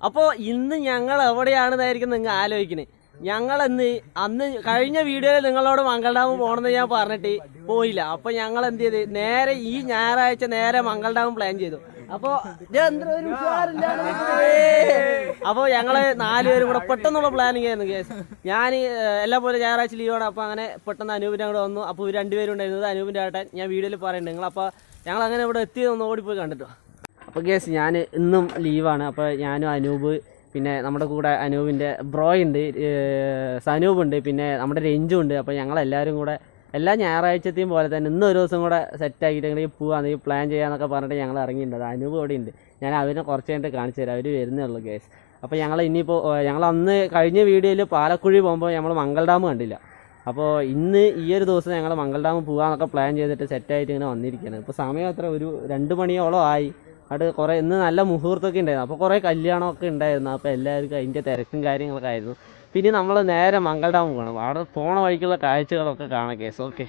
അപ്പോൾ ഇന്ന് ഞങ്ങൾ എവിടെയാണെന്നായിരിക്കും നിങ്ങൾ ആലോചിക്കുന്നത് ഞങ്ങൾ ഇന്ന് അന്ന് കഴിഞ്ഞ വീഡിയോയിൽ നിങ്ങളോട് മംഗൾഡാം പോകണമെന്ന് ഞാൻ പറഞ്ഞിട്ട് പോയില്ല. അപ്പോൾ ഞങ്ങൾ എന്ത് ചെയ്ത്? നേരെ ഈ ഞായറാഴ്ച നേരെ മംഗൾഡാം പ്ലാൻ ചെയ്തു. അപ്പോൾ അപ്പോൾ ഞങ്ങൾ നാലുപേരും കൂടെ പെട്ടെന്നുള്ള പ്ലാനിങ് ആയിരുന്നു കേസ് ഞാൻ എല്ലാ പോലെ ഞായറാഴ്ച ലീവാണ് അപ്പോൾ അങ്ങനെ പെട്ടെന്ന് അനൂപിന്റെ അങ്ങോട്ട് വന്നു. അപ്പോൾ രണ്ടുപേരും ഉണ്ടായിരുന്നത് അനൂപിന്റെ ആട്ടെ ഞാൻ വീഡിയോയിൽ പറയുന്നുണ്ട് നിങ്ങളപ്പോൾ ഞങ്ങൾ അങ്ങനെ ഇവിടെ എത്തിയതൊന്ന് ഓടിപ്പോയി കണ്ടിട്ടോ. അപ്പോൾ ഗേസ് ഞാൻ ഇന്നും ലീവാണ് അപ്പോൾ ഞാനും അനൂപ് പിന്നെ നമ്മുടെ കൂടെ അനൂപിന്റെ ബ്രോ ഉണ്ട് സനൂപ് ഉണ്ട് പിന്നെ നമ്മുടെ രഞ്ജും ഉണ്ട്. അപ്പോൾ ഞങ്ങളെല്ലാവരും കൂടെ എല്ലാ ഞായറാഴ്ചത്തെയും പോലെ തന്നെ ഇന്ന് ഒരു ദിവസം കൂടെ സെറ്റ് ആക്കിയിട്ടെങ്കിൽ പോവാന്ന് പ്ലാൻ ചെയ്യാന്നൊക്കെ പറഞ്ഞിട്ട് ഞങ്ങൾ ഇറങ്ങിയിട്ടുണ്ട്. അനൂപ് അവിടെ ഉണ്ട്. ഞാൻ അവരെ കുറച്ച് കഴിഞ്ഞിട്ട് കാണിച്ചു തരാം. അവർ വരുന്നേ ഉള്ളൂ ഗേസ് അപ്പോൾ ഞങ്ങൾ ഇനിയിപ്പോൾ ഞങ്ങൾ അന്ന് കഴിഞ്ഞ വീഡിയോയിൽ പാലക്കുഴി പോകുമ്പോൾ നമ്മൾ മംഗൾ ഡാം കണ്ടില്ല. അപ്പോൾ ഇന്ന് ഈ ഒരു ദിവസം ഞങ്ങൾ മംഗൾ ഡാം പോകാമെന്നൊക്കെ പ്ലാൻ ചെയ്തിട്ട് സെറ്റായിട്ട് ഇങ്ങനെ വന്നിരിക്കുകയാണ് ഇപ്പോൾ സമയം അത്ര ഒരു രണ്ട് മണിയോളം ആയി. അവിടെ കുറേ ഇന്ന് നല്ല മുഹൂർത്തമൊക്കെ ഉണ്ടായിരുന്നു. അപ്പോൾ കുറേ കല്യാണമൊക്കെ ഉണ്ടായിരുന്നു. അപ്പോൾ എല്ലാവർക്കും അതിന്റെ തിരക്കും കാര്യങ്ങളൊക്കെ ആയിരുന്നു. പിന്നെ നമ്മൾ നേരെ മംഗൾ പോകണം അവിടെ പോണ വഴിക്കുള്ള കാഴ്ചകളൊക്കെ കാണാം കേസ്. ഓക്കെ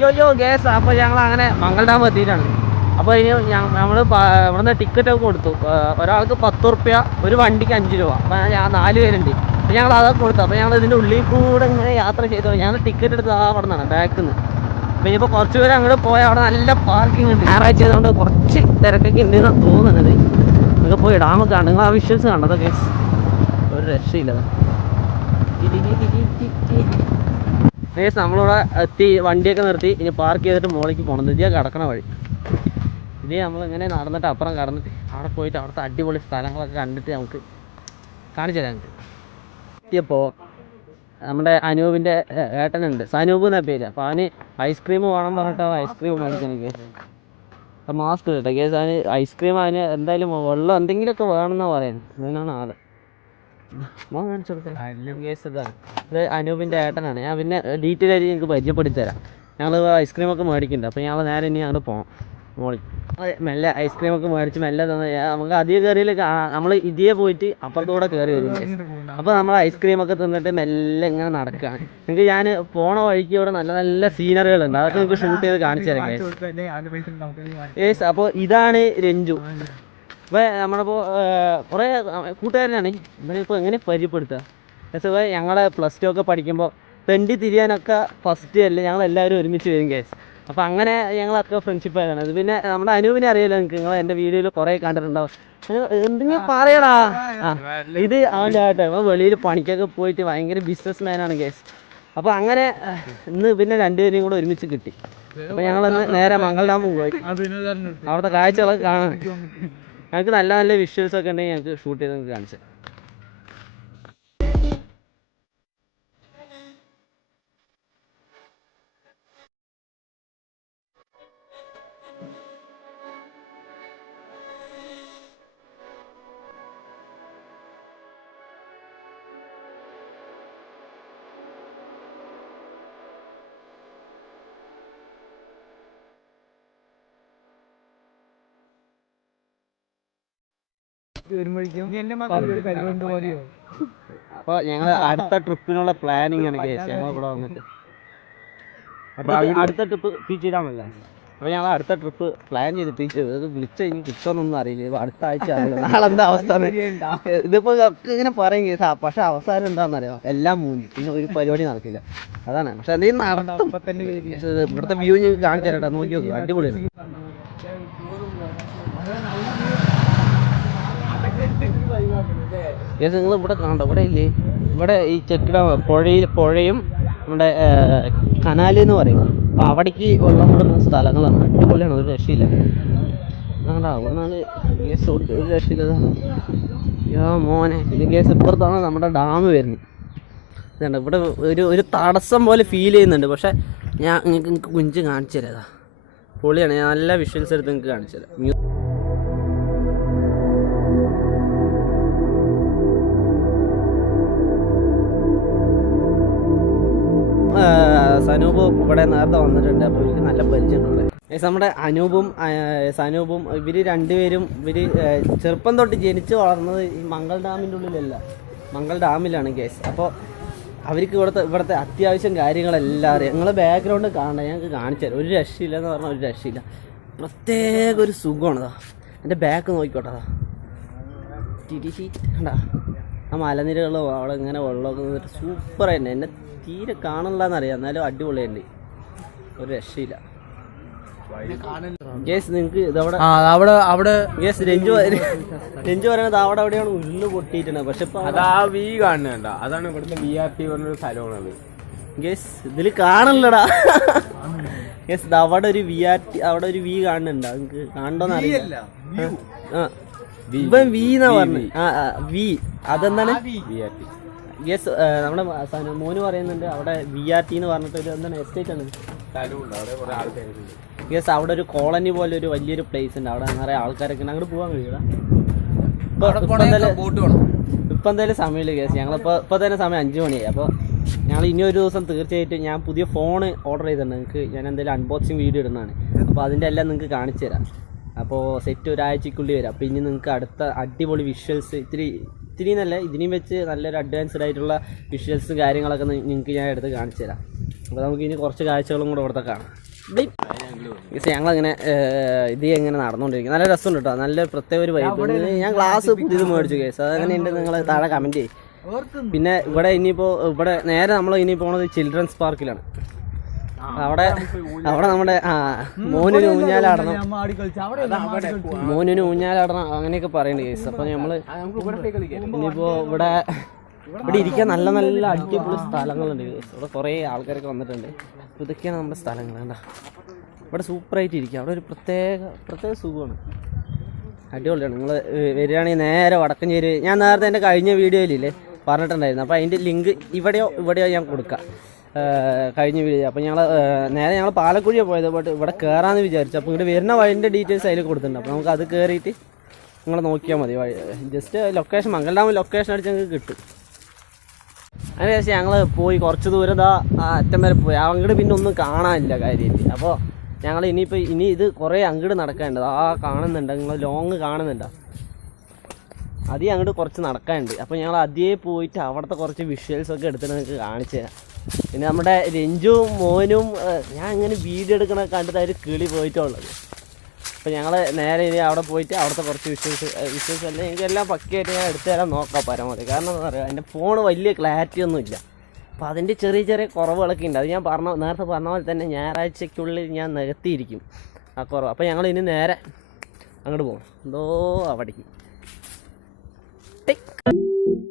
യോ യോ ഗ്യാസ് അപ്പോൾ ഞങ്ങൾ അങ്ങനെ മംഗൾ ഡാം എത്തിയിട്ടാണ്. അപ്പോൾ ഇനി നമ്മൾ ഇവിടുന്ന് ടിക്കറ്റ് ഒക്കെ കൊടുത്തു. ഒരാൾക്ക് പത്ത് റുപ്യ ഒരു വണ്ടിക്ക് അഞ്ച് രൂപ. അപ്പോൾ ഞാൻ നാല് പേരുണ്ട്. അപ്പോൾ ഞങ്ങൾ അതൊക്കെ കൊടുത്തു. അപ്പോൾ ഞങ്ങൾ ഇതിന്റെ ഉള്ളിൽ കൂടെ ഇങ്ങനെ യാത്ര ചെയ്തു. ഞങ്ങൾ ടിക്കറ്റ് എടുത്ത് ആ നിന്നാണ് ബാക്കിൽ നിന്ന് അപ്പോൾ ഇനിയിപ്പോൾ കുറച്ച് പേര് അങ്ങോട്ട് പോയാൽ അവിടെ നല്ല പാർക്കിംഗ് ഉണ്ട്. ഞായറാഴ്ച ആയതുകൊണ്ട് കുറച്ച് തിരക്കൊക്കെ ഉണ്ട് എന്നാണ് തോന്നുന്നത്. നിങ്ങൾക്ക് പോയി ഇടാമൊക്കെ ആണ് നിങ്ങൾ ആ വിഷ്വൽസ് കാണുന്നത് കേസ് ഒരു രക്ഷയില്ല. നേസ് നമ്മളിവിടെ എത്തി വണ്ടിയൊക്കെ നിർത്തി. ഇനി പാർക്ക് ചെയ്തിട്ട് മുകളിലേക്ക് പോകണം ഇതിയാ കിടക്കണ വഴി. ഇതേ നമ്മളിങ്ങനെ നടന്നിട്ട് അപ്പുറം കടന്നിട്ട് അവിടെ പോയിട്ട് അവിടുത്തെ അടിപൊളി സ്ഥലങ്ങളൊക്കെ കണ്ടിട്ട് നമുക്ക് കാണിച്ചു തരാൻ എത്തിയപ്പോൾ നമ്മുടെ അനൂപിന്റെ ഏട്ടനുണ്ട്. സനൂപ് എന്നാ പേര്? അപ്പോൾ അവന് ഐസ്ക്രീം വേണം പറഞ്ഞിട്ട് ഐസ്ക്രീം മേടിച്ചു എനിക്ക് മാസ്ക് കേട്ടോ കേസ് അവന് ഐസ്ക്രീം അവന് എന്തായാലും വെള്ളം എന്തെങ്കിലുമൊക്കെ വേണമെന്നാണ് പറയുന്നത്. അതിനാണ് ആൾ. മോൻ കാണിച്ചു കൊടുത്തേ കേസ് ഇതാണ് ഇത് അനൂപിന്റെ ഏട്ടനാണ്. ഞാൻ പിന്നെ ഡീറ്റെയിൽ ആയിട്ട് നിങ്ങൾക്ക് പരിചയപ്പെടുത്തി തരാം ഞങ്ങൾ ഐസ്ക്രീം ഒക്കെ മേടിക്കുന്നുണ്ട്. അപ്പോൾ ഞങ്ങൾ നേരെ ഇനി അങ്ങോട്ട് പോകാം അതെ, മെല്ലെ ഐസ്ക്രീം ഒക്കെ മേടിച്ച് മെല്ലെ തന്നെ നമുക്ക് അധികം കയറിയിൽ നമ്മൾ ഇതേ പോയിട്ട് അപ്പുറത്തൂടെ കയറി വരും. അപ്പോൾ നമ്മൾ ഐസ്ക്രീം ഒക്കെ തിന്നിട്ട് മെല്ലെ ഇങ്ങനെ നടക്കുകയാണ് നിങ്ങൾക്ക് ഞാൻ പോണ വഴിക്ക് ഇവിടെ നല്ല നല്ല സീനറികളുണ്ട് അതൊക്കെ നിങ്ങൾക്ക് ഷൂട്ട് ചെയ്ത് കാണിച്ചു തരാം ഏസ് അപ്പോൾ ഇതാണ് രഞ്ജു. അപ്പോൾ നമ്മളിപ്പോൾ കുറേ കൂട്ടുകാരനാണ്. ഇവനിപ്പോൾ എങ്ങനെ പരിചയപ്പെടുത്തുക എസ് ഞങ്ങൾ പ്ലസ് ടു ഒക്കെ പഠിക്കുമ്പോൾ തെണ്ടി തിരിയാനൊക്കെ ഫസ്റ്റ് അല്ല ഞങ്ങൾ എല്ലാവരും ഒരുമിച്ച് വരും കേസ് അപ്പോൾ അങ്ങനെ ഞങ്ങളൊക്കെ ഫ്രണ്ട്ഷിപ്പ് ആയതാണ്. അത് പിന്നെ നമ്മുടെ അനൂപിനെ അറിയാലോ നിങ്ങൾക്ക് നിങ്ങൾ എന്റെ വീഡിയോയിൽ കുറേ കണ്ടിട്ടുണ്ടാവും. എന്തെങ്കിലും പറയടാ? ആ ഇത് അവന്റെ ആട്ടെ അവൻ വെളിയിൽ പണിക്കൊക്കെ പോയിട്ട് ഭയങ്കര ബിസിനസ് മാനാണ് കേസ് അപ്പോൾ അങ്ങനെ ഇന്ന് പിന്നെ രണ്ടുപേരും കൂടെ ഒരുമിച്ച് കിട്ടി. അപ്പോൾ ഞങ്ങളന്ന് നേരെ മംഗൾഡാമും പോയി. അവിടുത്തെ കാഴ്ചകളൊക്കെ കാണാൻ. ഞങ്ങൾക്ക് നല്ല നല്ല വിഷ്വൽസ് ഒക്കെ ഉണ്ടെങ്കിൽ ഞങ്ങൾക്ക് ഷൂട്ട് ചെയ്ത് നിങ്ങൾക്ക് കാണിച്ചു തരാം. അപ്പോൾ ഞങ്ങൾ അടുത്ത ട്രിപ്പിനുള്ള പ്ലാനിങ് ആണ് കേസ്. ഞങ്ങൾ ഇവിടെ വന്നിട്ട്. അടുത്ത- അടുത്ത ട്രിപ്പ് പീച്ചിടാമല്ല അപ്പോൾ ഞങ്ങൾ അടുത്ത ട്രിപ്പ് പ്ലാൻ ചെയ്ത് പീച്ച് ഇത് വിളിച്ച ഇനി കിട്ടുമെന്നൊന്നും അറിയില്ല. അടുത്ത ആഴ്ച അറിയില്ല നാളെ എന്താ അവസ്ഥ ഇതിപ്പോ ഇങ്ങനെ പറയും കേസാ. പക്ഷെ അവസാനം എന്താണെന്നറിയോ? എല്ലാം മൂന്ന് പിന്നെ ഒരു പരിപാടി നടക്കില്ല. അതാണ്. പക്ഷെ എന്തെങ്കിലും നടത്തും. ഇവിടുത്തെ വ്യൂ ഞാൻ കാണിച്ചു തരട്ടെ നോക്കി നോക്കുക അടിപൊളിയാണ് കേസ് നിങ്ങൾ ഇവിടെ കാണണ്ട ഇവിടെ ഇല്ലേ? ഇവിടെ ഈ ചെക്കിട പുഴയിൽ പുഴയും നമ്മുടെ കനാല് എന്ന് പറയും. അപ്പോൾ അവിടേക്ക് വെള്ളം വിടുന്ന സ്ഥലങ്ങളാണ് അടിപൊളിയാണ് ഒരു രക്ഷയില്ല. അവിടുന്നാണ് കേസ് ഒരു യാ മോനെ ഇത് കേസ് ഇപ്പുറത്താണ് നമ്മുടെ ഡാം വരുന്നത്. ഇതുണ്ട് ഇവിടെ ഒരു ഒരു തടസ്സം പോലെ ഫീൽ ചെയ്യുന്നുണ്ട്. പക്ഷേ ഞാൻ നിങ്ങൾക്ക് കുഞ്ച് കാണിച്ചു തരാതാ പൊളിയാണ് ഞാൻ നല്ല വിഷ്വൽസ് എടുത്ത് നിങ്ങൾക്ക് കാണിച്ചു തരാം. ഇവിടെ നേരത്തെ വന്നിട്ടുണ്ട് അപ്പോൾ ഇവർക്ക് നല്ല പരിചയമുണ്ട്. ഏകദേശം നമ്മുടെ അനൂപും സനൂപും ഇവർ രണ്ടുപേരും ഇവർ ചെറുപ്പം തൊട്ട് ജനിച്ച് വളർന്നത് ഈ മംഗൾ ഡാമിന്റെ ഉള്ളിലല്ല. മംഗൾ ഡാമിലാണ് കേസ് അപ്പോൾ അവർക്ക് ഇവിടുത്തെ ഇവിടുത്തെ അത്യാവശ്യം കാര്യങ്ങളെല്ലാം അറിയാം നിങ്ങളെ ബാക്ക്ഗ്രൗണ്ട് കാണണ്ട ഞങ്ങൾക്ക് കാണിച്ചു തരാം. ഒരു രക്ഷയില്ല എന്ന് പറഞ്ഞാൽ ഒരു രക്ഷയില്ല. പ്രത്യേക ഒരു സുഖമാണ് അതാ എന്റെ ബാക്ക് നോക്കിക്കോട്ടെ കണ്ടാ? ആ മലനിരകളും അവിടെ ഇങ്ങനെ വെള്ളമൊക്കെ സൂപ്പർ തന്നെ എന്നെ തീരെ കാണില്ലെന്നറിയാം എന്നാലും അടിപൊളിയുണ്ട് ഒരു രക്ഷയില്ല. ഗേസ് നിങ്ങൾക്ക് ഇതവിടെ ആ അവിടെ അവിടെ ഗേസ് രഞ്ജു രഞ്ജു പറയുന്നത് അവിടെ എവിടെയാണ് ഉരുൾ പൊട്ടിയിട്ടുണ്ട് പക്ഷെ ഇപ്പൊ അതാ വി കാണുന്നുണ്ട. അതാണ് ഇവിടുത്തെ വി ആർ ടി പറഞ്ഞൊരു സ്ഥലമാണത്. ഗേസ് ഇതിൽ കാണല്ലടാ ഗേസ് ഇത് അവിടെ ഒരു വി ആർ ടി അവിടെ ഒരു വി കാണുന്നുണ്ട്. നിങ്ങൾക്ക് കാണണ്ടോന്ന് അറിയില്ല. ആ ഇപ്പം വി എന്നാ പറഞ്ഞു. വി അതെന്താണ്? വി ആർ ടി യെസ് നമ്മുടെ മോന് പറയുന്നുണ്ട് അവിടെ വി ആർ ടി എന്ന് പറഞ്ഞിട്ട് ഒരു എന്താണ് എസ്റ്റേറ്റ് ആണ്. യെസ് അവിടെ ഒരു കോളനി പോലെ ഒരു വലിയൊരു പ്ലേസ് ഉണ്ട്. അവിടെ നിറയെ ആൾക്കാരൊക്കെ ഉണ്ട്. അങ്ങോട്ട് പോകാൻ കഴിയൂടാ ഇപ്പൊ ഇപ്പൊ എന്തായാലും ഇപ്പം സമയമില്ല കേസ് ഞങ്ങളിപ്പോൾ ഇപ്പോൾ തന്നെ സമയം അഞ്ച് മണിയായി. അപ്പോൾ ഞങ്ങൾ ഇനി ഒരു ദിവസം തീർച്ചയായിട്ടും ഞാൻ പുതിയ ഫോൺ ഓർഡർ ചെയ്തിട്ടുണ്ട്. നിങ്ങൾക്ക് ഞാൻ എന്തായാലും അൺബോക്സിങ് വീഡിയോ ഇടുന്നതാണ്. അപ്പോൾ അതിന്റെ എല്ലാം നിങ്ങൾക്ക് കാണിച്ചു തരാം. അപ്പോൾ സെറ്റ് ഒരാഴ്ചക്കുള്ളിൽ വരാം. അപ്പോൾ ഇനി നിങ്ങൾക്ക് അടുത്ത അടിപൊളി വിഷ്വൽസ് ഇത്തിരി ഇത്തിരി എന്നല്ല ഇതിനെയും വെച്ച് നല്ലൊരു അഡ്വാൻസ്ഡ് ആയിട്ടുള്ള വിഷ്വൽസും കാര്യങ്ങളൊക്കെ നിങ്ങൾക്ക് ഞാൻ എടുത്ത് കാണിച്ചു തരാം. അപ്പോൾ നമുക്ക് ഇനി കുറച്ച് കാഴ്ചകളും കൂടെ ഇവിടുത്തെ കാണാം. ഞങ്ങളങ്ങനെ അങ്ങനെ ഇത് എങ്ങനെ നടന്നുകൊണ്ടിരിക്കും നല്ല രസമുണ്ട് കേട്ടോ നല്ല പ്രത്യേക ഒരു വൈബ് ഞാൻ ഗ്ലാസ് പുതിയത് മേടിച്ചു കേസ് അതങ്ങനെ ഉണ്ട് നിങ്ങൾ താഴെ കമന്റ് ചെയ്യും. പിന്നെ ഇവിടെ ഇനിയിപ്പോൾ ഇവിടെ നേരെ നമ്മൾ ഇനി പോണത് ചിൽഡ്രൻസ് പാർക്കിലാണ് അവിടെ അവിടെ നമ്മുടെ ആ മോനൊരു ഊഞ്ഞാലാടണം മോനൊരു ഊഞ്ഞാലാടണം അങ്ങനെയൊക്കെ പറയുന്നുണ്ട് കേസ് അപ്പൊ നമ്മൾ ഇനിയിപ്പോ ഇവിടെ ഇവിടെ ഇരിക്കാൻ നല്ല നല്ല അടിപൊളി സ്ഥലങ്ങളുണ്ട്. ഇവിടെ കുറേ ആൾക്കാരൊക്കെ വന്നിട്ടുണ്ട്. അപ്പോൾ ഇതൊക്കെയാണ് നമ്മുടെ സ്ഥലങ്ങൾ കണ്ട? ഇവിടെ സൂപ്പറായിട്ട് ഇരിക്കുക അവിടെ ഒരു പ്രത്യേക പ്രത്യേക സുഖമാണ്. അടിപൊളിയാണ്. നിങ്ങൾ വരികയാണെങ്കിൽ നേരെ വടക്കഞ്ചേരി ഞാൻ നേരത്തെ എന്റെ കഴിഞ്ഞ വീഡിയോയിലില്ലേ പറഞ്ഞിട്ടുണ്ടായിരുന്നു. അപ്പോൾ അതിന്റെ ലിങ്ക് ഇവിടെയോ ഇവിടെയോ ഞാൻ കൊടുക്കാം. കഴിഞ്ഞ വീഡിയോ അപ്പോൾ ഞങ്ങൾ നേരെ ഞങ്ങൾ പാലക്കുഴിയാണ് പോയത്. ബട്ട് ഇവിടെ കയറാമെന്ന് വിചാരിച്ചു. അപ്പോൾ ഇവിടെ വരുന്ന വഴിന്റെ ഡീറ്റെയിൽസ് അതിൽ കൊടുത്തിട്ടുണ്ട്. അപ്പോൾ നമുക്ക് അത് കയറിയിട്ട് നിങ്ങൾ നോക്കിയാൽ മതി. ജസ്റ്റ് ലൊക്കേഷൻ മംഗലാവ് ലൊക്കേഷൻ അടിച്ച് ഞങ്ങൾക്ക് കിട്ടും. അതിന് ശേഷം ഞങ്ങൾ പോയി. കുറച്ച് ദൂരം ദാ അറ്റം വരെ പോയി. അങ്ങോട്ട് പിന്നെ ഒന്നും കാണാനില്ല കാര്യമായിട്ട് അപ്പോൾ ഞങ്ങൾ ഇനിയിപ്പോൾ ഇനി ഇത് കുറേ അങ്ങോട്ട് നടക്കാനുണ്ട്. ആ കാണുന്നുണ്ട്. നിങ്ങൾ ലോങ് കാണുന്നുണ്ടോ. അതേ അങ്ങോട്ട് കുറച്ച് നടക്കാനുണ്ട്. അപ്പോൾ ഞങ്ങൾ അതേ പോയിട്ട് അവിടുത്തെ കുറച്ച് വിഷ്വൽസൊക്കെ എടുത്തിട്ട് നിങ്ങൾക്ക് കാണിച്ചു തരാം. പിന്നെ നമ്മുടെ രഞ്ജുവും മോനും ഞാൻ ഇങ്ങനെ വീഡിയോ എടുക്കണ കണ്ടിട്ട് അവർ കിളി പോയിട്ടുള്ളത് അപ്പോൾ ഞങ്ങൾ നേരെ ഇനി അവിടെ പോയിട്ട് അവിടുത്തെ കുറച്ച് വിഷ്വൽസ് വിഷ്വൽസ് അല്ല എനിക്ക് എല്ലാം പക്കയായിട്ട് ഞാൻ എടുത്തു തരാൻ നോക്കാം പരമാവധി. കാരണം എന്താ പറയുക എന്റെ ഫോൺ വലിയ ക്ലാരിറ്റി ഒന്നും ഇല്ല. അപ്പോൾ അതിന്റെ ചെറിയ ചെറിയ കുറവുകളൊക്കെ ഉണ്ട്. അത് ഞാൻ പറഞ്ഞ നേരത്തെ പറഞ്ഞ പോലെ തന്നെ ഞായറാഴ്ചയ്ക്കുള്ളിൽ ഞാൻ നികത്തിയിരിക്കും ആ കുറവ്. അപ്പോൾ ഞങ്ങൾ ഇനി നേരെ അങ്ങോട്ട് പോകും എന്തോ അവിടേക്ക്. ടിക്.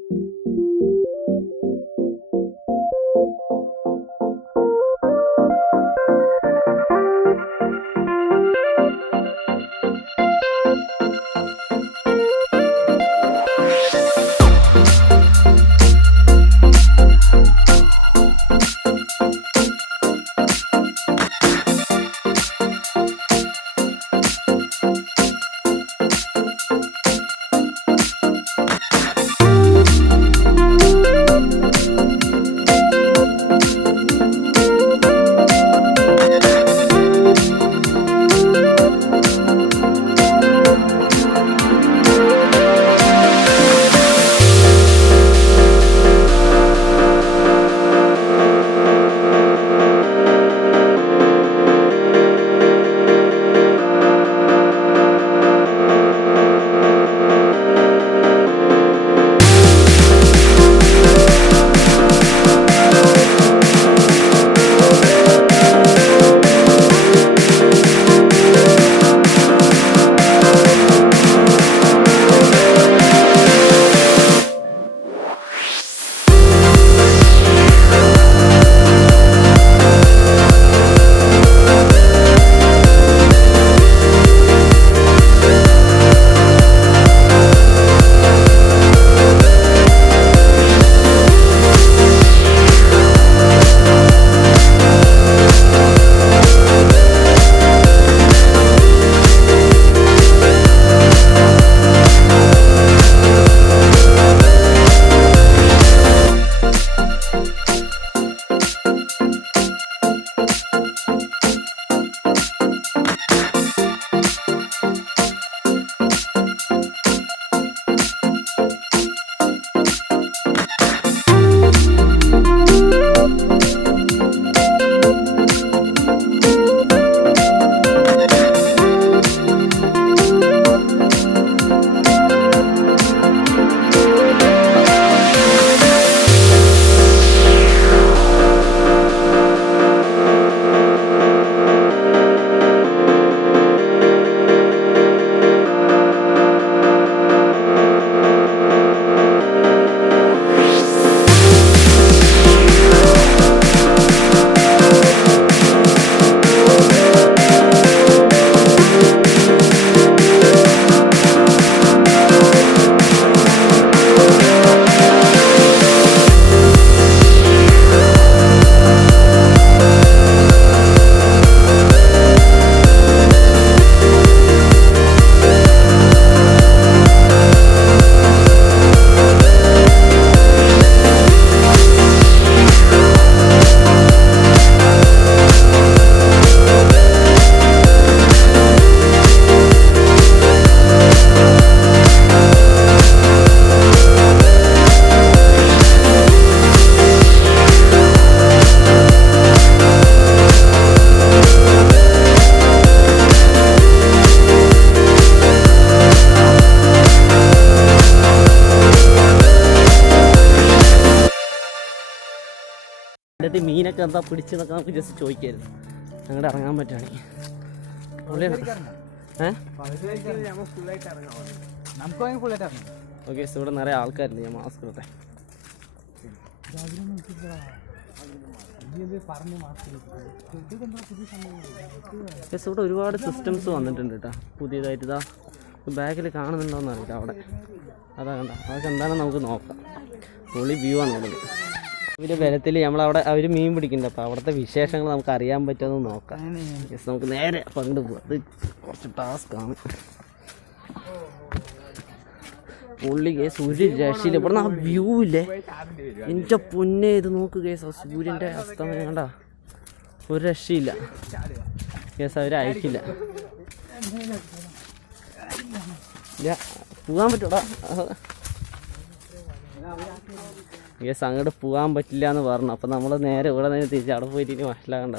എന്നിട്ട് മീനൊക്കെ എന്താ പിടിച്ചതൊക്കെ നമുക്ക് ജസ്റ്റ് ചോദിക്കായിരുന്നു. അങ്ങോട്ട് ഇറങ്ങാൻ പറ്റുകയാണെങ്കിൽ ഓക്കെ ഇവിടെ നിറയെ ആൾക്കാരുണ്ട്. ഞാൻ മാസ്ക് ഇടട്ടെ. യെസ് ഇവിടെ ഒരുപാട് സിസ്റ്റംസ് വന്നിട്ടുണ്ട് കേട്ടോ പുതിയതായിട്ട് ഇതാ ബാക്കിൽ കാണുന്നുണ്ടോയെന്ന് അറിയില്ല അവിടെ. അതാ കണ്ട? അതൊക്കെ എന്താണെന്ന് നമുക്ക് നോക്കാം. പൊളി വ്യൂ ആണ് ഇവിടെ ഇതിന്റെ ബലത്തിൽ നമ്മളവിടെ അവർ മീൻ പിടിക്കുന്നുണ്ട്. അപ്പോൾ അവിടുത്തെ വിശേഷങ്ങൾ നമുക്ക് അറിയാൻ പറ്റുമെന്ന് നോക്കാം. യെസ് നമുക്ക് നേരെ പങ്കിട്ട് പോവാം. പോകാം അത് കുറച്ച് ടാസ്ക് ആണ്. പുള്ളി കേസ് ഒരു രക്ഷയില്ല ഇവിടെ നിന്ന് ആ വ്യൂ ഇല്ലേ? എന്റെ പൊന്നെ ഇത് നോക്ക് കേസ് ആ സൂര്യന്റെ അസ്തമയം കണ്ട. ഒരു രക്ഷയില്ല. കേസ് അവർ അയക്കില്ല. പോകാൻ പറ്റൂടാ. കേസ് അങ്ങോട്ട് പോകാൻ പറ്റില്ല എന്ന് പറഞ്ഞു. അപ്പം നമ്മൾ നേരെ ഇവിടെ നിന്ന് തിരിച്ച് അവിടെ പോയിട്ട് ഇനി മനസ്സിലാകണ്ട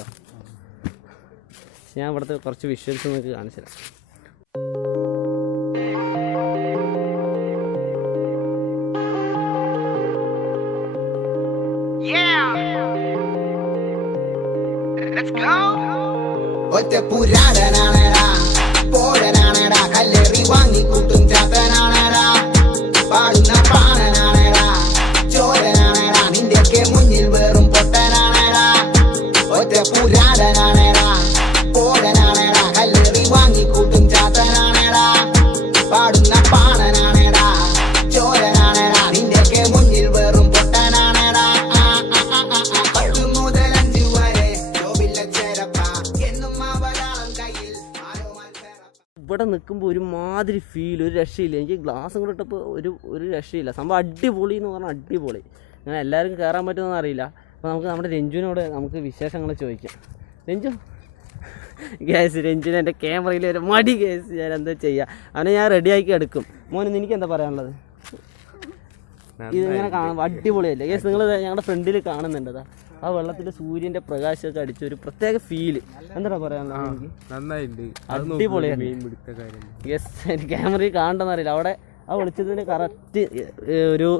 ഞാൻ ഇവിടുത്തെ കുറച്ച് വിഷ്വൽസ് നിങ്ങൾക്ക് കാണിച്ചു തരാം. ഒറ്റ പുരാടനാണടാ പോരനാണടാ കല്ലെറി വാങ്ങിക്കൂട്ടും ചാത്തനാണടാ. ഒരു മാതിരി ഫീൽ ഒരു രക്ഷയില്ല. എനിക്ക് ഗ്ലാസ് കൂടെ ഇട്ടപ്പോൾ ഒരു ഒരു രക്ഷയില്ല. സംഭവം അടിപൊളി എന്ന് പറഞ്ഞാൽ അടിപൊളി. അങ്ങനെ എല്ലാവർക്കും കയറാൻ പറ്റുമെന്ന് അറിയില്ല. അപ്പോൾ നമുക്ക് നമ്മുടെ രഞ്ജുവിനോട് നമുക്ക് വിശേഷങ്ങൾ ചോദിക്കാം. രഞ്ജു? ഗ്യാസ് രഞ്ജുവിന് എന്റെ ക്യാമറയിൽ ഒരു മടി ഗ്യാസ് ഞാൻ എന്താ ചെയ്യുക അവനെ ഞാൻ റെഡിയാക്കി എടുക്കും. മോനെ നിനക്ക് എന്താ പറയാനുള്ളത്? ഇതിങ്ങനെ കാണുമ്പോൾ അടിപൊളിയല്ലേ? ഗ്യാസ് നിങ്ങൾ ഞങ്ങളുടെ ഫ്രണ്ടിൽ കാണുന്നുണ്ട് അതാ ആ വെള്ളത്തിൽ സൂര്യന്റെ പ്രകാശമൊക്കെ അടിച്ച ഒരു പ്രത്യേക ഫീൽ എന്താ പറയാനുള്ളത്? അടിപൊളിയാണ്. യെസ് ക്യാമറയിൽ കാണണ്ടെന്നറിയില്ല അവിടെ ആ വെളിച്ചത്തിന് കറക്റ്റ് ഒരു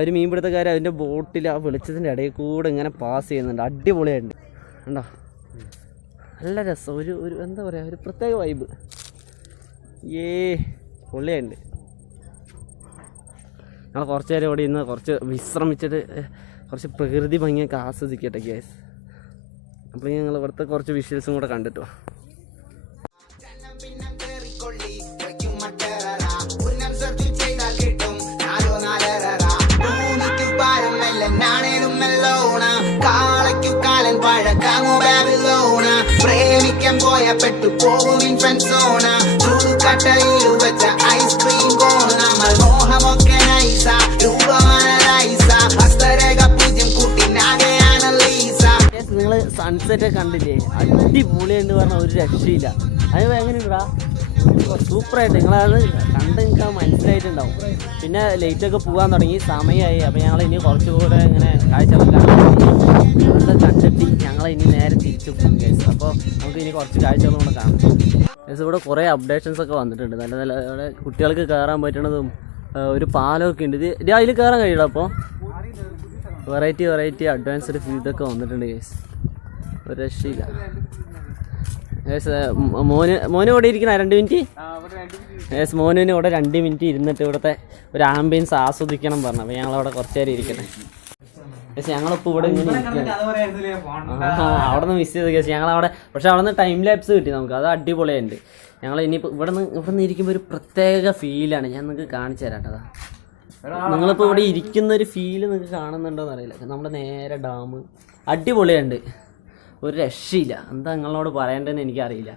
ഒരു മീൻപിടുത്തക്കാർ അതിന്റെ ബോട്ടിൽ ആ വെളിച്ചത്തിന്റെ ഇടയിൽ കൂടെ ഇങ്ങനെ പാസ് ചെയ്യുന്നുണ്ട്. അടിപൊളിയായിട്ടുണ്ട് കണ്ടോ? നല്ല രസം. ഒരു ഒരു എന്താ പറയാ ഒരു പ്രത്യേക വൈബ് ഏ പൊള്ളിയായിട്ടുണ്ട് ഞങ്ങൾ കുറച്ച് നേരം ഇവിടെ ഇന്ന് കുറച്ച് വിശ്രമിച്ചിട്ട് കുറച്ച് പ്രകൃതി ഭംഗിയൊക്കെ ആസ്വദിക്കട്ടെ ഗ്യാസ് അപ്പോൾ ഞങ്ങൾ ഇവിടുത്തെ കുറച്ച് വിഷ്വൽസും കൂടെ കണ്ടിട്ടോ ഐസ്ക്രീം കോണ നമ്മൾ മോഹമൊക്കെ നൈസ സൺസെറ്റ് കണ്ടില്ലേ? അടിപൊളി എന്ന് പറഞ്ഞാൽ ഒരു രക്ഷയില്ല. അത് എങ്ങനെയുണ്ടാ സൂപ്പറായിട്ട്. നിങ്ങളത് കണ്ട് നിങ്ങൾക്ക് മനസ്സിലായിട്ടുണ്ടാവും. പിന്നെ ലൈറ്റൊക്കെ പോകാൻ തുടങ്ങി. സമയമായി അപ്പോൾ ഞങ്ങൾ ഇനി കുറച്ചുകൂടെ ഇങ്ങനെ കാഴ്ചകളൊക്കെ അതൊക്കെ കണ്ടെത്തി ഞങ്ങൾ ഇനി നേരെ തിരിച്ചു പോകും കേസ് അപ്പോൾ നമുക്ക് ഇനി കുറച്ച് കാഴ്ചകളും കൂടെ കാണാം. കേസ് ഇവിടെ കുറേ അപ്ഡേഷൻസ് ഒക്കെ വന്നിട്ടുണ്ട്. നല്ല നല്ല ഇവിടെ കുട്ടികൾക്ക് കയറാൻ പറ്റണതും ഒരു പാലമൊക്കെ ഉണ്ട്. ഇത് അതിൽ കയറാൻ കഴിയില്ല അപ്പോൾ വെറൈറ്റി വെറൈറ്റി അഡ്വാൻസ്ഡ് ഫീസൊക്കെ വന്നിട്ടുണ്ട് കേസ് ഒരു രക്ഷയില്ല. മോന് മോന് ഇവിടെ ഇരിക്കണ രണ്ട് മിനിറ്റ്? യെസ് മോനുവിന് ഇവിടെ രണ്ട് മിനിറ്റ് ഇരുന്നിട്ട് ഇവിടുത്തെ ഒരു ആംബിയൻസ് ആസ്വദിക്കണം പറഞ്ഞു. അപ്പോൾ ഞങ്ങളവിടെ കുറച്ച് നേരം ഇരിക്കട്ടെ. യെസ് ഞങ്ങളിപ്പോൾ ഇവിടെ ഇങ്ങനെ അവിടെ നിന്ന് മിസ് ചെയ്ത് കേസ് ഞങ്ങളവിടെ പക്ഷെ അവിടെ നിന്ന് ടൈം ലാപ്സ് കിട്ടി നമുക്ക്. അത് അടിപൊളിയുണ്ട് ഞങ്ങൾ ഇനിയിപ്പോൾ ഇവിടെ നിന്ന് ഇവിടെ നിന്ന് ഇരിക്കുമ്പോൾ ഒരു പ്രത്യേക ഫീലാണ് ഞാൻ നിങ്ങൾക്ക് കാണിച്ചു തരാം കേട്ടോ. നിങ്ങളിപ്പോൾ ഇവിടെ ഇരിക്കുന്ന ഒരു ഫീൽ നിങ്ങൾക്ക് കാണുന്നുണ്ടോന്ന് അറിയില്ല. നമ്മുടെ നേരെ ഡാം അടിപൊളിയുണ്ട് ഒരു രക്ഷയില്ല. എന്താ നിങ്ങളോട് പറയേണ്ടതെന്ന് എനിക്കറിയില്ല.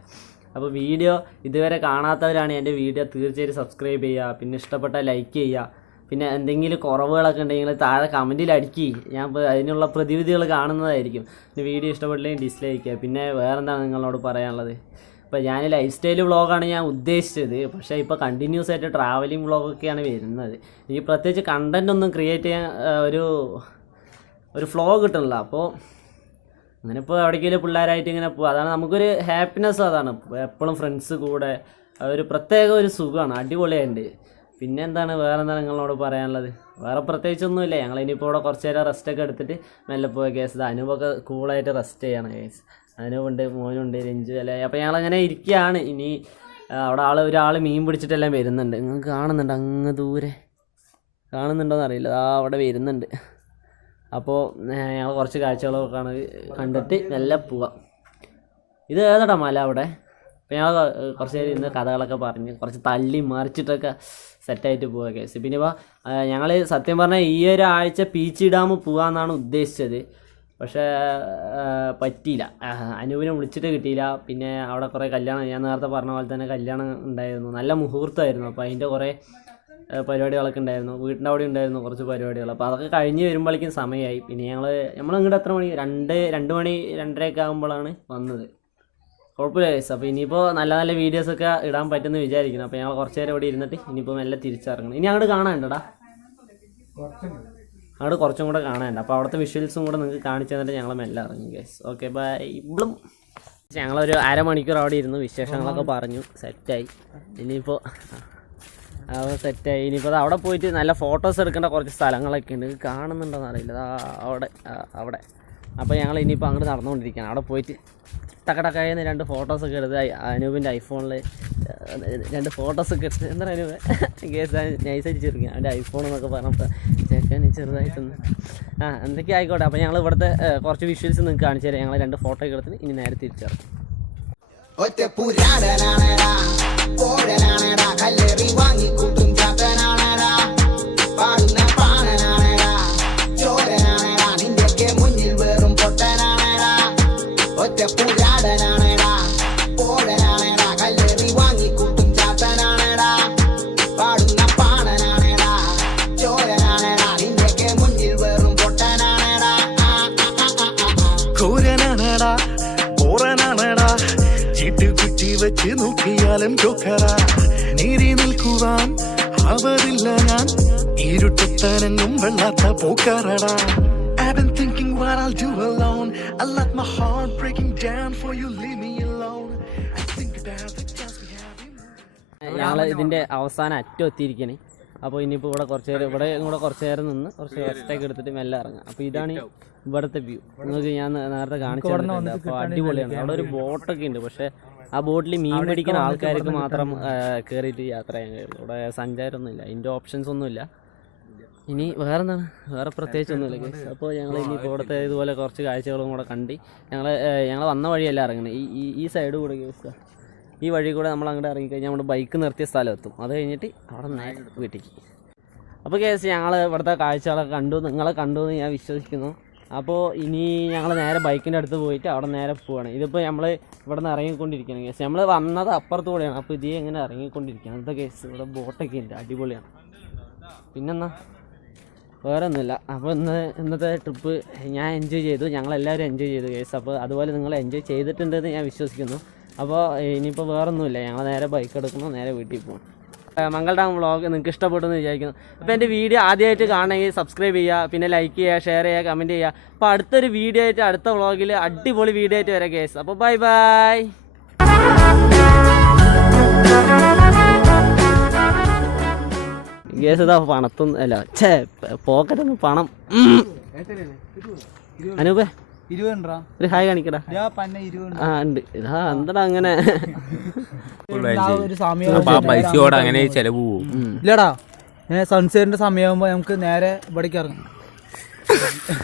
അപ്പോൾ വീഡിയോ ഇതുവരെ കാണാത്തവരാണ് എന്റെ വീഡിയോ തീർച്ചയായും സബ്സ്ക്രൈബ് ചെയ്യുക പിന്നെ ഇഷ്ടപ്പെട്ട ലൈക്ക് ചെയ്യുക പിന്നെ എന്തെങ്കിലും കുറവുകളൊക്കെ ഉണ്ടെങ്കിൽ താഴെ കമന്റിൽ അടിക്കി. ഞാൻ അതിനുള്ള പ്രതിവിധികൾ കാണുന്നതായിരിക്കും. പിന്നെ വീഡിയോ ഇഷ്ടപ്പെട്ടില്ലെങ്കിൽ ഡിസ്ലൈക്ക് ചെയ്യുക. പിന്നെ വേറെന്താണ് നിങ്ങളോട് പറയാനുള്ളത്? ഇപ്പോൾ ഞാൻ ലൈഫ് സ്റ്റൈൽ വ്ളോഗാണ് ഞാൻ ഉദ്ദേശിച്ചത്. പക്ഷേ ഇപ്പോൾ കണ്ടിന്യൂസ് ആയിട്ട് ട്രാവലിംഗ് വ്ളോഗൊക്കെയാണ് വരുന്നത്. എനിക്ക് പ്രത്യേകിച്ച് കണ്ടന്റൊന്നും ക്രിയേറ്റ് ചെയ്യാൻ ഒരു ഒരു ഫ്ലോ കിട്ടണില്ല. അപ്പോൾ അങ്ങനെ ഇപ്പോൾ എവിടേക്കെങ്കിലും പിള്ളേരായിട്ട് ഇങ്ങനെ പോകും അതാണ് നമുക്കൊരു ഹാപ്പിനെസ് അതാണ്. എപ്പോഴും ഫ്രണ്ട്സ് കൂടെ. ഒരു പ്രത്യേക ഒരു സുഖമാണ്. അടിപൊളിയുണ്ട് പിന്നെ എന്താണ്? വേറെ എന്താണ് നിങ്ങളോട് പറയാനുള്ളത്? വേറെ പ്രത്യേകിച്ചൊന്നുമില്ല. ഞങ്ങൾ ഇനിയിപ്പോൾ ഇവിടെ കുറച്ച് നേരം റെസ്റ്റ് ഒക്കെ എടുത്തിട്ട് മെല്ലെ പോയ കേസ് അനൂപൊക്കെ കൂളായിട്ട് റെസ്റ്റ് ചെയ്യണം കേസ് അനൂപുണ്ട് മോനുണ്ട് രഞ്ജു അല്ലേ? അപ്പോൾ ഞങ്ങളങ്ങനെ ഇരിക്കുകയാണ് ഇനി അവിടെ ആൾ ഒരാൾ മീൻ പിടിച്ചിട്ടെല്ലാം വരുന്നുണ്ട്. നിങ്ങൾക്ക് കാണുന്നുണ്ട് അങ്ങ് ദൂരെ? കാണുന്നുണ്ടോ അറിയില്ല. ആ അവിടെ വരുന്നുണ്ട്. അപ്പോൾ ഞങ്ങൾ കുറച്ച് കാഴ്ചകളൊക്കെയാണ് കണ്ടിട്ട് നല്ല പോവാം. ഇത് ഏതാടാ മല അവിടെ? അപ്പോൾ ഞങ്ങൾ കുറച്ച് നേരം ഇന്ന് കഥകളൊക്കെ പറഞ്ഞ് കുറച്ച് തള്ളി മറിച്ചിട്ടൊക്കെ സെറ്റായിട്ട് പോവുക കേസ് പിന്നെ ഇപ്പോൾ ഞങ്ങൾ സത്യം പറഞ്ഞാൽ ഈ ആഴ്ച പീച്ചി ഡാം പോകാമെന്നാണ് ഉദ്ദേശിച്ചത്. പക്ഷേ പറ്റിയില്ല. അനുവിനെ വിളിച്ചിട്ട് കിട്ടിയില്ല. പിന്നെ അവിടെ കുറേ കല്യാണം ഞാൻ നേരത്തെ പറഞ്ഞ പോലെ തന്നെ കല്യാണം ഉണ്ടായിരുന്നു. നല്ല മുഹൂർത്തമായിരുന്നു. അപ്പോൾ അതിന്റെ കുറേ പരിപാടികളൊക്കെ ഉണ്ടായിരുന്നു. വീട്ടിന്റെ അവിടെ ഉണ്ടായിരുന്നു കുറച്ച് പരിപാടികൾ. അപ്പോൾ അതൊക്കെ കഴിഞ്ഞ് വരുമ്പോഴേക്കും സമയമായി പിന്നെ ഞങ്ങൾ നമ്മൾ ഇങ്ങോട്ട് എത്ര മണി? രണ്ട് രണ്ട് മണി രണ്ടരയൊക്കെ ആകുമ്പോഴാണ് വന്നത്. കുഴപ്പമില്ല ഗൈസ് അപ്പോൾ ഇനിയിപ്പോൾ നല്ല നല്ല വീഡിയോസൊക്കെ ഇടാൻ പറ്റുമെന്ന് വിചാരിക്കുന്നു. അപ്പോൾ ഞങ്ങൾ കുറച്ച് നേരം ഇവിടെ ഇരുന്നിട്ട് ഇനിയിപ്പോൾ മെല്ലെ തിരിച്ചിറങ്ങണം. ഇനി അങ്ങോട്ട് കാണാനുണ്ടടാ. അങ്ങോട്ട് കുറച്ചും കൂടെ കാണാനുണ്ട്. അപ്പോൾ അവിടുത്തെ വിഷ്വൽസും കൂടെ നിങ്ങൾക്ക് കാണിച്ചു തന്നിട്ട് ഞങ്ങൾ മെല്ലെ ഇറങ്ങി ഗൈസ് ഓക്കെ ബൈ ഇപ്പോഴും ഞങ്ങളൊരു അരമണിക്കൂർ അവിടെ ഇരുന്നു. വിശേഷങ്ങളൊക്കെ പറഞ്ഞു. സെറ്റായി ഇനിയിപ്പോൾ അവിടെ സെറ്റായി ഇനിയിപ്പോൾ അത് അവിടെ പോയിട്ട് നല്ല ഫോട്ടോസ് എടുക്കേണ്ട കുറച്ച് സ്ഥലങ്ങളൊക്കെ ഉണ്ട്. ഇത് കാണുന്നുണ്ടോന്ന് അറിയില്ല. അവിടെ അവിടെ. അപ്പോൾ ഞങ്ങൾ ഇനിയിപ്പോൾ അങ്ങോട്ട് നടന്നുകൊണ്ടിരിക്കുകയാണ്. അവിടെ പോയിട്ട് ടക്കടക്കായെന്ന് രണ്ട് ഫോട്ടോസൊക്കെ എടുത്ത് അനൂപിന്റെ ഐഫോണിൽ രണ്ട് ഫോട്ടോസൊക്കെ എടുത്ത് എന്താ അനൂപ്? കേസ് നൈസായിട്ട് ചെറുക്കുക അവന്റെ ഐഫോൺ എന്നൊക്കെ പറഞ്ഞപ്പോൾ ചേക്കാൻ ചെറുതായിട്ടൊന്ന് ആ എന്തൊക്കെ ആയിക്കോട്ടെ. അപ്പോൾ ഞങ്ങൾ ഇവിടുത്തെ കുറച്ച് വിഷ്വൽസ് നിങ്ങൾക്ക് കാണിച്ചു തരാം ഞങ്ങൾ രണ്ട് ഫോട്ടോ ഒക്കെ എടുത്തിട്ട് ഇനി നേരെ തിരിച്ചിറങ്ങും. ഒറ്റ പുരാടനാണടാ പോഴനാണടാ കല്ലേറി വാങ്ങിക്കൂട്ടും വെച്ച് നോക്കിയാലും ജോക്കറ നേരി നിൽക്കുവാൻ ആവതില്ല ഞാൻ. ഇരുട്ടത്തനങ്ങും വെള്ളാത്ത പോക്കാറടാ. I've been thinking what I'll do alone. I let my heart breaking down for you, leave me alone. I think about the chance we have in ഞങ്ങൾ ഇതിന്റെ അവസാനം അറ്റം എത്തിയിരിക്കണേ. അപ്പോൾ ഇനിയിപ്പോൾ ഇവിടെ കുറച്ച് നേരം ഇവിടെ കൂടെ കുറച്ച് നേരം നിന്ന് കുറച്ച് റെസ്റ്റൊക്കെ എടുത്തിട്ട് മെല്ലെ ഇറങ്ങാം. അപ്പോൾ ഇതാണ് ഇവിടുത്തെ വ്യൂ. നിങ്ങൾക്ക് ഞാൻ നേരത്തെ കാണിച്ചു അപ്പോൾ അടിപൊളിയാണ്. അവിടെ ഒരു ബോട്ടൊക്കെ ഉണ്ട്. പക്ഷേ ആ ബോട്ടിൽ മീൻ പിടിക്കുന്ന ആൾക്കാർക്ക് മാത്രം കയറിയിട്ട് യാത്ര ചെയ്യാൻ കഴിയുള്ളൂ. ഇവിടെ സഞ്ചാരമൊന്നുമില്ല. ഇതിന്റെ ഓപ്ഷൻസ് ഒന്നുമില്ല. ഇനി വേറെ എന്താണ് വേറെ പ്രത്യേകിച്ചൊന്നുമില്ല ഗൈസ് അപ്പോൾ ഞങ്ങൾ ഇനിയിപ്പോൾ ഇവിടുത്തെ ഇതുപോലെ കുറച്ച് കാഴ്ചകളും കൂടെ കണ്ടി ഞങ്ങൾ ഞങ്ങൾ വന്ന വഴിയല്ല ഇറങ്ങുന്നത്. ഈ ഈ ഈ സൈഡ് കൂടെ ഗൈസ് ഈ വഴി കൂടെ നമ്മൾ അങ്ങോട്ട് ഇറങ്ങിക്കഴിഞ്ഞാൽ നമ്മുടെ ബൈക്ക് നിർത്തിയ സ്ഥലം എത്തും. അത് കഴിഞ്ഞിട്ട് അവിടെ നേരെ വീട്ടിലേക്ക്. അപ്പോൾ കേസ് ഞങ്ങൾ ഇവിടുത്തെ കാഴ്ചകളൊക്കെ കണ്ടു. നിങ്ങളെ കണ്ടു എന്ന് ഞാൻ വിശ്വസിക്കുന്നു. അപ്പോൾ ഇനി ഞങ്ങൾ നേരെ ബൈക്കിന്റെ അടുത്ത് പോയിട്ട് അവിടെ നേരെ പോവുകയാണ് ഇതിപ്പോൾ നമ്മൾ ഇവിടെ നിന്ന് ഇറങ്ങിക്കൊണ്ടിരിക്കുകയാണ് കേസ് നമ്മൾ വന്നത് അപ്പുറത്ത് കൂടെയാണ്. അപ്പോൾ ഇതേ ഇങ്ങനെ ഇറങ്ങിക്കൊണ്ടിരിക്കുകയാണ്. അന്നത്തെ കേസ് ഇവിടെ ബോട്ടൊക്കെ ഉണ്ട്. അടിപൊളിയാണ്. പിന്നെന്നാ വേറെ ഒന്നുമില്ല അപ്പോൾ ഇന്ന് ഇന്നത്തെ ട്രിപ്പ് ഞാൻ എൻജോയ് ചെയ്തു. ഞങ്ങളെല്ലാവരും എൻജോയ് ചെയ്തു കേസ് അപ്പോൾ അതുപോലെ നിങ്ങൾ എൻജോയ് ചെയ്തിട്ടുണ്ടെന്ന് ഞാൻ വിശ്വസിക്കുന്നു. അപ്പോൾ ഇനിയിപ്പോൾ വേറെ ഒന്നുമില്ല ഞങ്ങൾ നേരെ ബൈക്ക് എടുക്കുന്നു. നേരെ വീട്ടിൽ പോകും മംഗൾഡാം വ്ളോഗ് നിങ്ങൾക്ക് ഇഷ്ടപ്പെട്ടെന്ന് വിചാരിക്കുന്നു. അപ്പോൾ എന്റെ വീഡിയോ ആദ്യമായിട്ട് കാണണമെങ്കിൽ സബ്സ്ക്രൈബ് ചെയ്യുക പിന്നെ ലൈക്ക് ചെയ്യുക ഷെയർ ചെയ്യുക കമന്റ് ചെയ്യുക. അപ്പോൾ അടുത്തൊരു വീഡിയോ ആയിട്ട് അടുത്ത വ്ളോഗിൽ അടിപൊളി വീഡിയോ ആയിട്ട് വരാം കേസ് അപ്പോൾ ബൈ ബൈ കേസ് ഇതാ പണത്തൊന്നും അല്ല ഛേ പോക്കറ്റൊന്നും പണം. അനൂപേ. ഒരു ഹായ് കാണിക്കടാ. ആ ഉണ്ട്. ഇതാ എന്താടാ അങ്ങനെ? അങ്ങനെ ചെലവ് പോവും. ഇല്ലടാ സൺസെറ്റിന്റെ സമയമാകുമ്പോ നമുക്ക് നേരെ ഇവിടേക്ക് ഇറങ്ങാം.